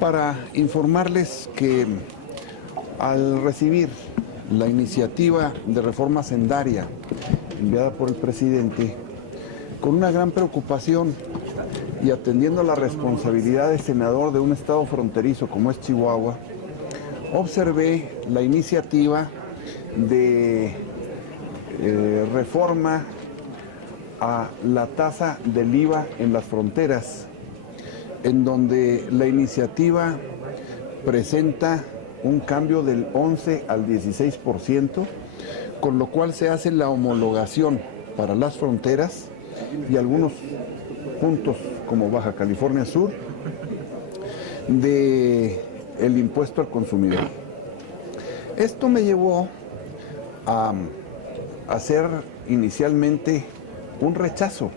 para informarles que al recibir la iniciativa de reforma hacendaria enviada por el presidente, con una gran preocupación y atendiendo la responsabilidad de senador de un estado fronterizo como es Chihuahua, observé la iniciativa de reforma a la tasa del IVA en las fronteras, en donde la iniciativa presenta un cambio del 11 al 16%, con lo cual se hace la homologación para las fronteras y algunos puntos como Baja California Sur de el impuesto al consumidor. Esto me llevó a hacer inicialmente un rechazo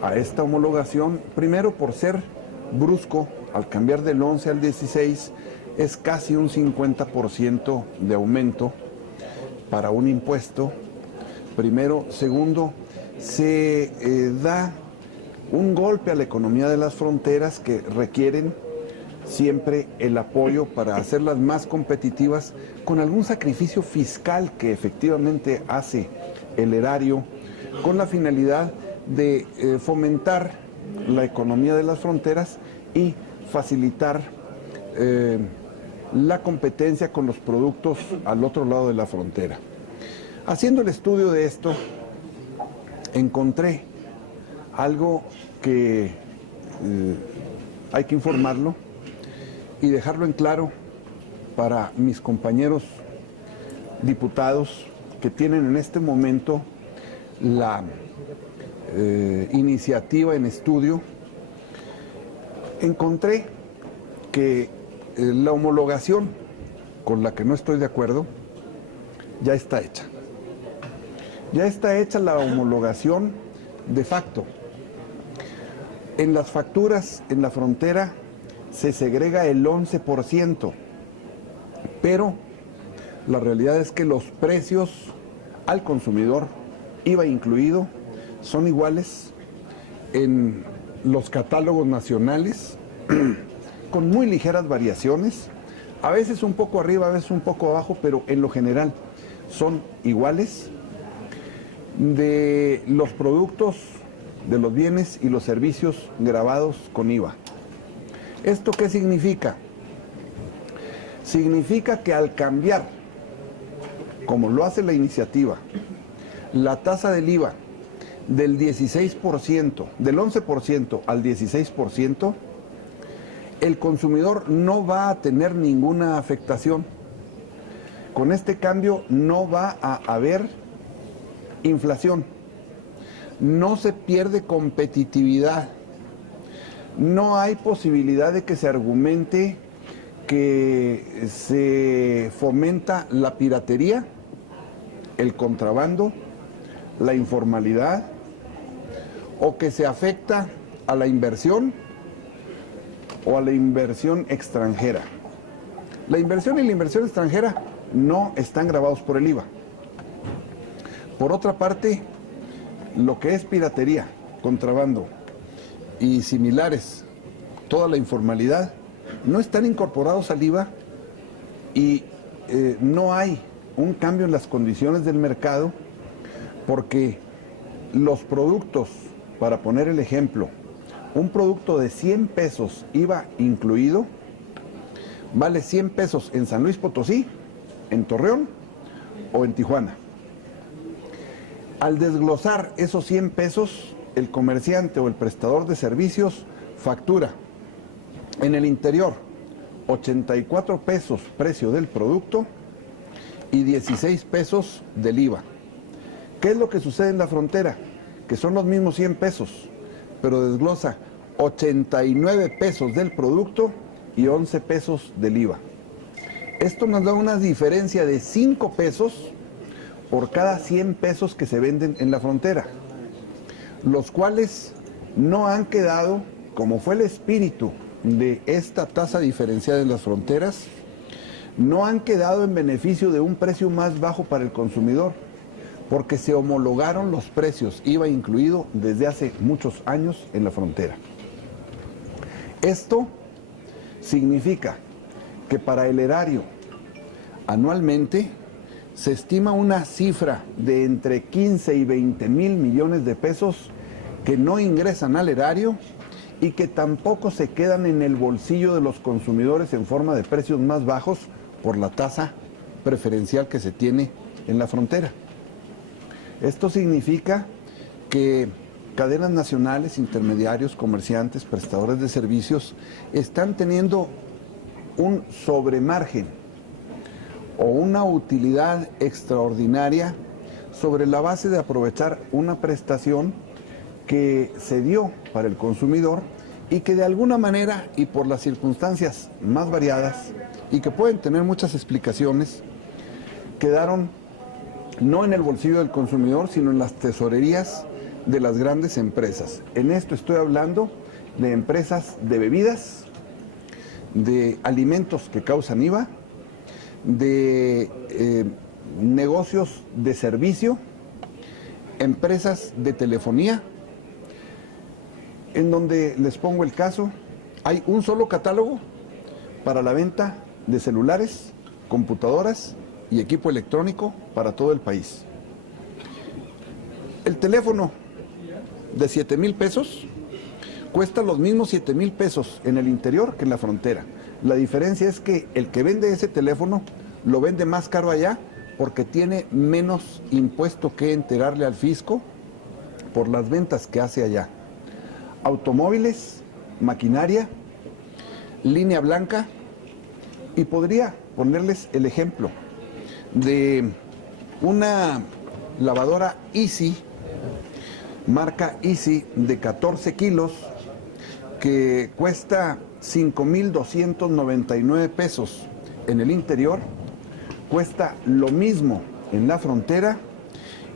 a esta homologación, primero por ser brusco, al cambiar del 11 al 16 es casi un 50% de aumento para un impuesto, primero. Segundo, se da un golpe a la economía de las fronteras que requieren siempre el apoyo para hacerlas más competitivas con algún sacrificio fiscal que efectivamente hace el erario con la finalidad de fomentar la economía de las fronteras y facilitar la competencia con los productos al otro lado de la frontera. Haciendo el estudio de esto, encontré algo que hay que informarlo y dejarlo en claro para mis compañeros diputados que tienen en este momento la iniciativa en estudio. Encontré que la homologación con la que no estoy de acuerdo ya está hecha. Ya está hecha la homologación de facto. En las facturas en la frontera se segrega el 11%, pero la realidad es que los precios al consumidor, IVA incluido, son iguales en los catálogos nacionales, con muy ligeras variaciones, a veces un poco arriba, a veces un poco abajo, pero en lo general son iguales, de los productos, de los bienes y los servicios gravados con IVA. ¿Esto qué significa? Significa que al cambiar, como lo hace la iniciativa, la tasa del IVA del 16%, del 11% al 16%, el consumidor no va a tener ninguna afectación. Con este cambio no va a haber inflación, no se pierde competitividad, no hay posibilidad de que se argumente que se fomenta la piratería, el contrabando, la informalidad, o que se afecta a la inversión o a la inversión extranjera. La inversión y la inversión extranjera no están gravados por el IVA. Por otra parte, lo que es piratería, contrabando y similares, toda la informalidad, no están incorporados al IVA y no hay un cambio en las condiciones del mercado, porque los productos, para poner el ejemplo, un producto de 100 pesos IVA incluido, vale 100 pesos en San Luis Potosí, en Torreón o en Tijuana. Al desglosar esos 100 pesos, el comerciante o el prestador de servicios factura en el interior 84 pesos precio del producto y 16 pesos del IVA. ¿Qué es lo que sucede en la frontera? Que son los mismos 100 pesos, pero desglosa 89 pesos del producto y 11 pesos del IVA. Esto nos da una diferencia de 5 pesos por cada 100 pesos que se venden en la frontera, los cuales no han quedado, como fue el espíritu de esta tasa diferenciada en las fronteras, no han quedado en beneficio de un precio más bajo para el consumidor, porque se homologaron los precios, IVA incluido, desde hace muchos años en la frontera. Esto significa que para el erario anualmente se estima una cifra de entre 15 y 20 mil millones de pesos que no ingresan al erario y que tampoco se quedan en el bolsillo de los consumidores en forma de precios más bajos por la tasa preferencial que se tiene en la frontera. Esto significa que cadenas nacionales, intermediarios, comerciantes, prestadores de servicios están teniendo un sobremargen o una utilidad extraordinaria sobre la base de aprovechar una prestación que se dio para el consumidor y que de alguna manera y por las circunstancias más variadas y que pueden tener muchas explicaciones, quedaron no en el bolsillo del consumidor, sino en las tesorerías de las grandes empresas. En esto estoy hablando de empresas de bebidas, de alimentos que causan IVA, de negocios de servicio, empresas de telefonía, en donde les pongo el caso, hay un solo catálogo para la venta de celulares, computadoras y equipo electrónico para todo el país. El teléfono de 7,000 pesos cuesta los mismos 7,000 pesos en el interior que en la frontera. La diferencia es que el que vende ese teléfono lo vende más caro allá porque tiene menos impuesto que enterarle al fisco por las ventas que hace allá. Automóviles, maquinaria, línea blanca, y podría ponerles el ejemplo de una lavadora Easy, marca Easy, de 14 kilos, que cuesta 5,299 pesos en el interior, cuesta lo mismo en la frontera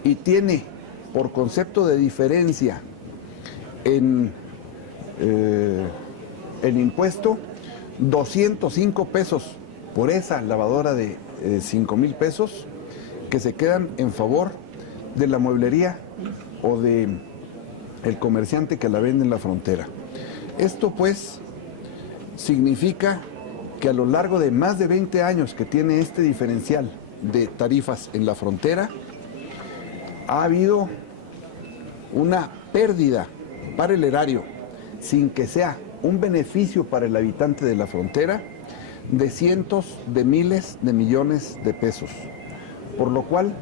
y tiene, por concepto de diferencia en el impuesto, 205 pesos por esa lavadora de 5,000 pesos que se quedan en favor de la mueblería o de el comerciante que la vende en la frontera. Esto pues significa que a lo largo de más de 20 años que tiene este diferencial de tarifas en la frontera, ha habido una pérdida para el erario, sin que sea un beneficio para el habitante de la frontera, de cientos de miles de millones de pesos. Por lo cual,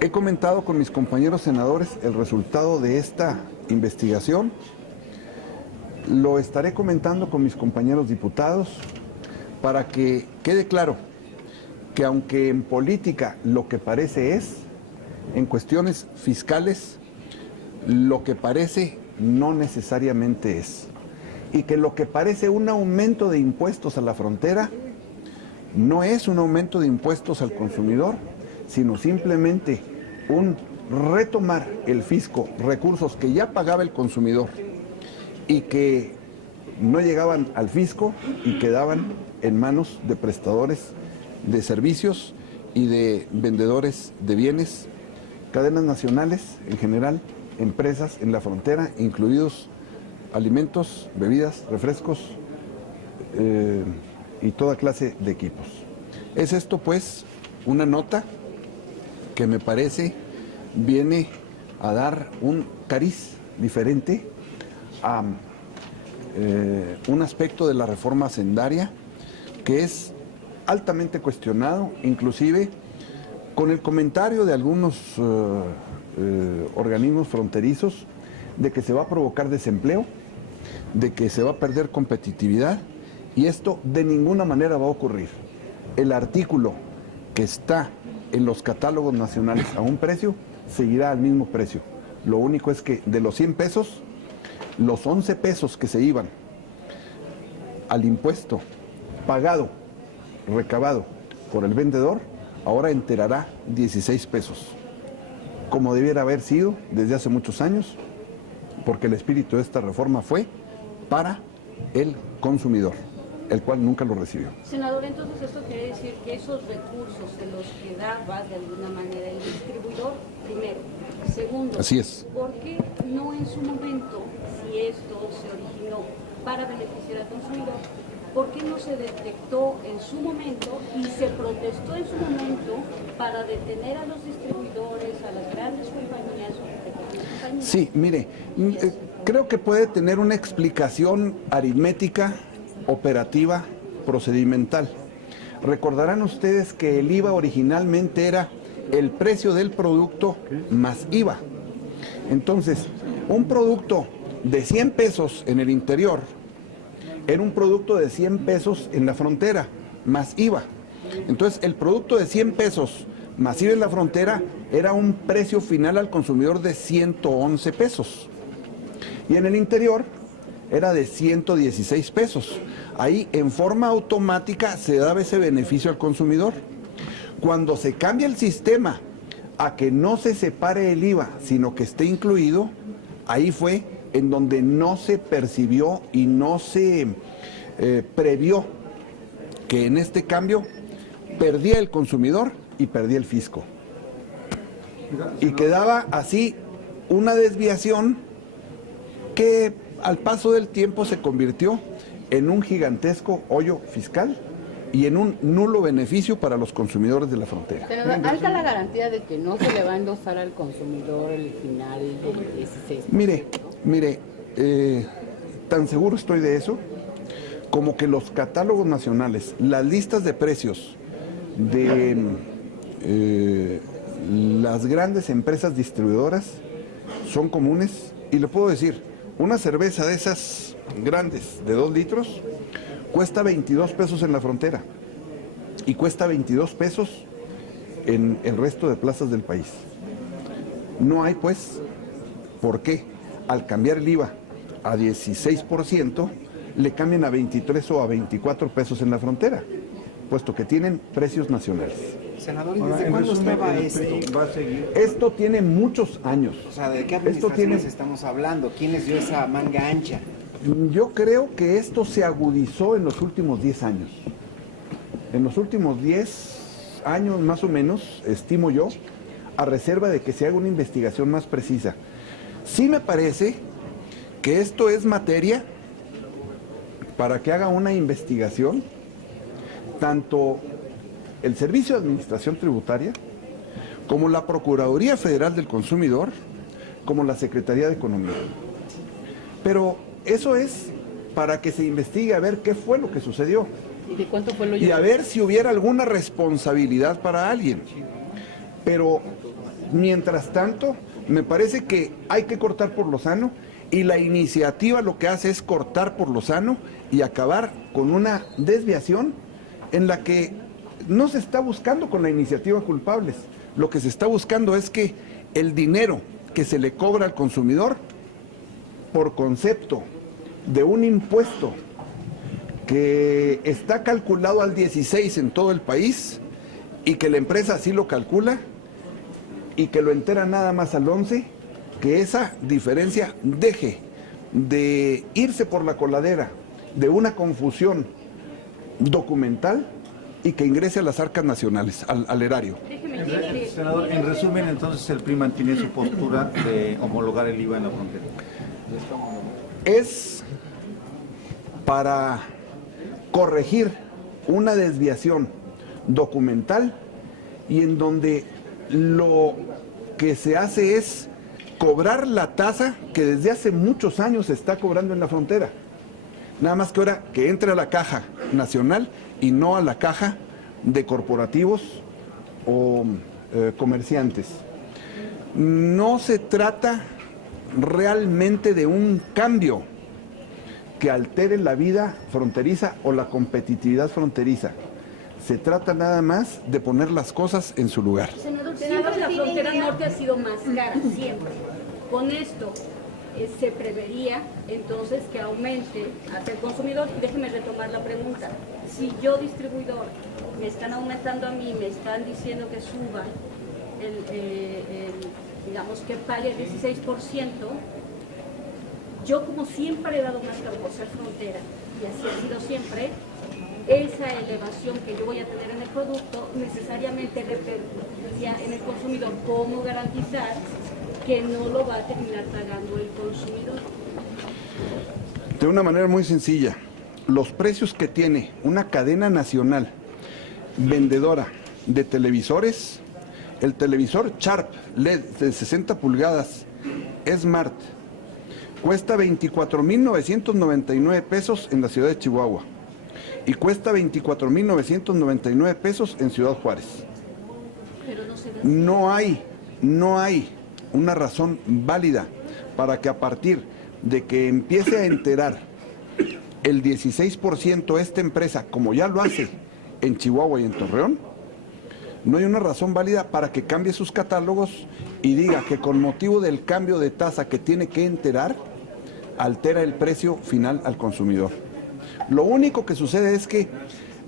he comentado con mis compañeros senadores el resultado de esta investigación. Lo estaré comentando con mis compañeros diputados para que quede claro que aunque en política lo que parece es, en cuestiones fiscales, lo que parece no necesariamente es. Y que lo que parece un aumento de impuestos a la frontera no es un aumento de impuestos al consumidor, sino simplemente un retomar el fisco recursos que ya pagaba el consumidor y que no llegaban al fisco y quedaban en manos de prestadores de servicios y de vendedores de bienes, cadenas nacionales en general, empresas en la frontera, incluidos alimentos, bebidas, refrescos y toda clase de equipos. Es esto pues una nota que me parece viene a dar un cariz diferente a un aspecto de la reforma hacendaria que es altamente cuestionado, inclusive con el comentario de algunos organismos fronterizos de que se va a provocar desempleo, de que se va a perder competitividad, y esto de ninguna manera va a ocurrir. El artículo que está en los catálogos nacionales a un precio seguirá al mismo precio. Lo único es que de los 100 pesos, los 11 pesos que se iban al impuesto pagado, recabado por el vendedor, ahora enterará 16 pesos, como debiera haber sido desde hace muchos años, porque el espíritu de esta reforma fue para el consumidor, el cual nunca lo recibió. Senador, entonces esto quiere decir que esos recursos se los quedaba de alguna manera el distribuidor, primero. Segundo, así es. ¿Por qué no en su momento, si esto se originó para beneficiar al consumidor. ¿Por qué no se detectó en su momento y se protestó en su momento para detener a los distribuidores, a las grandes compañías o pequeñas compañías? Sí, mire, creo que puede tener una explicación aritmética, operativa, procedimental. Recordarán ustedes que el IVA originalmente era el precio del producto más IVA. Entonces, un producto de 100 pesos en el interior era un producto de 100 pesos en la frontera, más IVA. Entonces, el producto de 100 pesos más IVA en la frontera era un precio final al consumidor de 111 pesos. Y en el interior era de 116 pesos. Ahí, en forma automática, se daba ese beneficio al consumidor. Cuando se cambia el sistema a que no se separe el IVA, sino que esté incluido, ahí fue en donde no se percibió y no se previó que en este cambio perdía el consumidor y perdía el fisco. Y quedaba así una desviación que al paso del tiempo se convirtió en un gigantesco hoyo fiscal y en un nulo beneficio para los consumidores de la frontera. Pero alta la garantía de que no se le va a endosar al consumidor el final del 16%. Mire, tan seguro estoy de eso, como que los catálogos nacionales, las listas de precios de las grandes empresas distribuidoras son comunes, y le puedo decir, una cerveza de esas grandes de 2 litros cuesta 22 pesos en la frontera y cuesta 22 pesos en el resto de plazas del país. No hay, pues, ¿por qué? Al cambiar el IVA a 16%, le cambian a 23 o a 24 pesos en la frontera, puesto que tienen precios nacionales. Senador, ¿y desde cuándo estaba esto? Esto tiene muchos años. O sea, ¿de qué administraciones estamos hablando? ¿Quién les dio esa manga ancha? Yo creo que esto se agudizó en los últimos 10 años. En los últimos 10 años más o menos, estimo yo, a reserva de que se haga una investigación más precisa. Sí me parece que esto es materia para que haga una investigación tanto el Servicio de Administración Tributaria como la Procuraduría Federal del Consumidor, como la Secretaría de Economía. Pero eso es para que se investigue a ver qué fue lo que sucedió. ¿Y de cuánto fue lo Y a ver si hubiera alguna responsabilidad para alguien. Pero, mientras tanto, me parece que hay que cortar por lo sano, y la iniciativa lo que hace es cortar por lo sano y acabar con una desviación en la que no se está buscando con la iniciativa culpables. Lo que se está buscando es que el dinero que se le cobra al consumidor por concepto de un impuesto que está calculado al 16 en todo el país y que la empresa así lo calcula y que lo entera nada más al 11, que esa diferencia deje de irse por la coladera de una confusión documental y que ingrese a las arcas nacionales, al erario. Senador, en resumen, entonces el PRI mantiene su postura de homologar el IVA en la frontera. Es para corregir una desviación documental y en donde lo que se hace es cobrar la tasa que desde hace muchos años se está cobrando en la frontera. Nada más que ahora que entre a la caja nacional y no a la caja de corporativos o comerciantes. No se trata realmente de un cambio que altere la vida fronteriza o la competitividad fronteriza. Se trata nada más de poner las cosas en su lugar. Senador, siempre la frontera norte ha sido más cara, siempre. Con esto se prevería entonces que aumente hacia el consumidor. Déjeme retomar la pregunta. Si yo, distribuidor, me están aumentando a mí, me están diciendo que suba, digamos que pague el 16%, yo como siempre he dado más caro por ser frontera, y así ha sido siempre, esa elevación que yo voy a tener en el producto necesariamente repercutiría en el consumidor. ¿Cómo garantizar que no lo va a terminar pagando el consumidor? De una manera muy sencilla, los precios que tiene una cadena nacional vendedora de televisores, el televisor Sharp LED de 60 pulgadas Smart cuesta 24,999 pesos en la ciudad de Chihuahua y cuesta 24,999 pesos en Ciudad Juárez. Pero no se da. No hay una razón válida para que a partir de que empiece a enterar el 16% esta empresa, como ya lo hace en Chihuahua y en Torreón, no hay una razón válida para que cambie sus catálogos y diga que con motivo del cambio de tasa que tiene que enterar, altera el precio final al consumidor. Lo único que sucede es que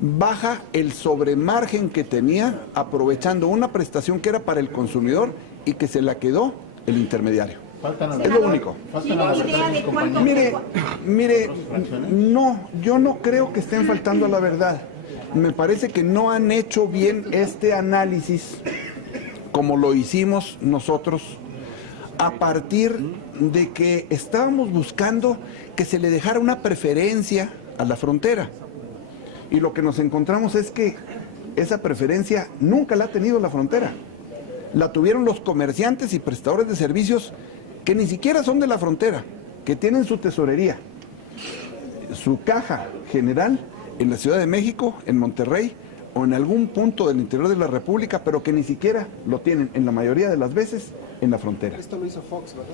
baja el sobremargen que tenía aprovechando una prestación que era para el consumidor y que se la quedó el intermediario. Es lo único. ¿Tiene idea de cuánto? Mire, no, yo no creo que estén faltando a la verdad. Me parece que no han hecho bien este análisis como lo hicimos nosotros a partir de que estábamos buscando que se le dejara una preferencia a la frontera. Y lo que nos encontramos es que esa preferencia nunca la ha tenido la frontera. La tuvieron los comerciantes y prestadores de servicios que ni siquiera son de la frontera, que tienen su tesorería, su caja general en la Ciudad de México, en Monterrey o en algún punto del interior de la República, pero que ni siquiera lo tienen en la mayoría de las veces en la frontera. Esto lo hizo Fox, ¿verdad?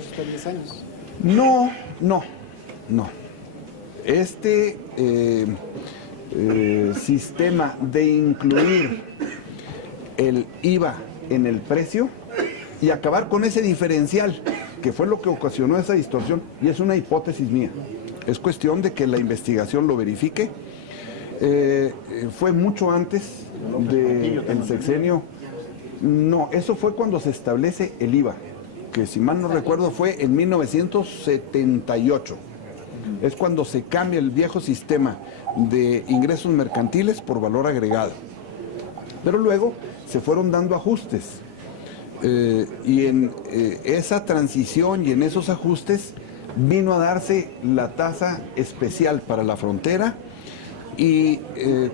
Eso está 10 años. No. Este sistema de incluir el IVA en el precio y acabar con ese diferencial, que fue lo que ocasionó esa distorsión, y es una hipótesis mía. Es cuestión de que la investigación lo verifique. Fue mucho antes del sexenio. No, eso fue cuando se establece el IVA, que si mal no recuerdo fue en 1978. Es cuando se cambia el viejo sistema de ingresos mercantiles por valor agregado. Pero luego se fueron dando ajustes. Y en esa transición y en esos ajustes vino a darse la tasa especial para la frontera y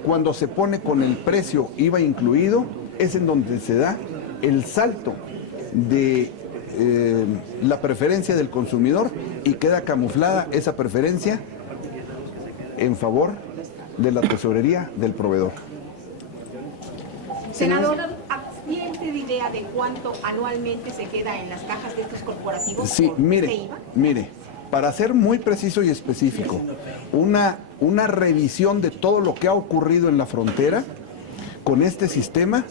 cuando se pone con el precio IVA incluido es en donde se da el salto de la preferencia del consumidor y queda camuflada esa preferencia en favor de la tesorería del proveedor. Senador, ¿tiene usted idea de cuánto anualmente se queda en las cajas de estos corporativos? Sí, por mire, este IVA? mire, para ser muy preciso y específico, una revisión de todo lo que ha ocurrido en la frontera con este sistema,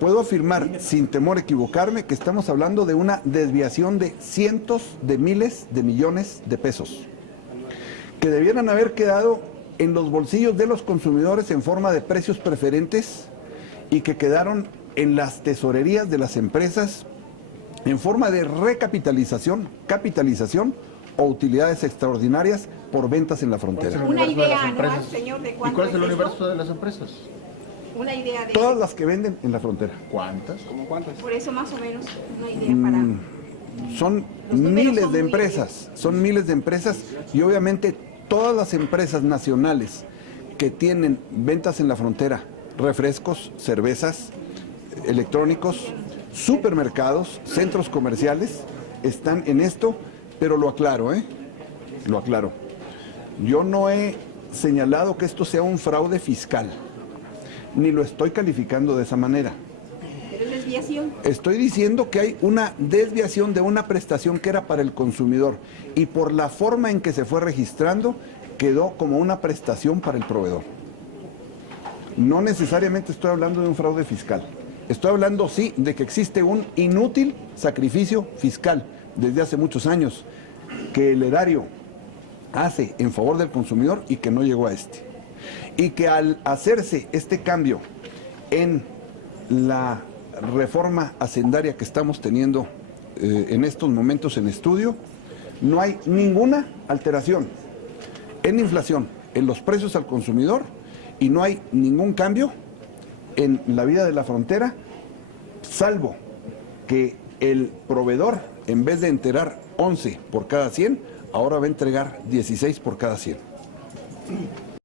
puedo afirmar, sin temor a equivocarme, que estamos hablando de una desviación de cientos de miles de millones de pesos, que debieran haber quedado en los bolsillos de los consumidores en forma de precios preferentes y que quedaron en las tesorerías de las empresas en forma de recapitalización, capitalización o utilidades extraordinarias por ventas en la frontera. Una idea anual, señor, de ¿Y cuánto cuál es el esto? universo de las empresas? Una idea de Todas las que venden en la frontera. ¿Cuántas? ¿Cómo cuántas? por eso más o menos una idea para Son Los números miles son de muy empresas, son miles de empresas y obviamente todas las empresas nacionales que tienen ventas en la frontera, refrescos, cervezas, electrónicos, supermercados, centros comerciales, están en esto, pero lo aclaro, lo aclaro. Yo no he señalado que esto sea un fraude fiscal, ni lo estoy calificando de esa manera. pero es desviación. Estoy diciendo que hay una desviación de una prestación que era para el consumidor y por la forma en que se fue registrando quedó como una prestación para el proveedor. No necesariamente estoy hablando de un fraude fiscal. Estoy hablando, sí, de que existe un inútil sacrificio fiscal desde hace muchos años que el erario hace en favor del consumidor y que no llegó a este. Y que al hacerse este cambio en la reforma hacendaria que estamos teniendo en estos momentos en estudio, no hay ninguna alteración en inflación, en los precios al consumidor y no hay ningún cambio en la vida de la frontera, salvo que el proveedor, en vez de enterar 11 por cada 100, ahora va a entregar 16 por cada 100.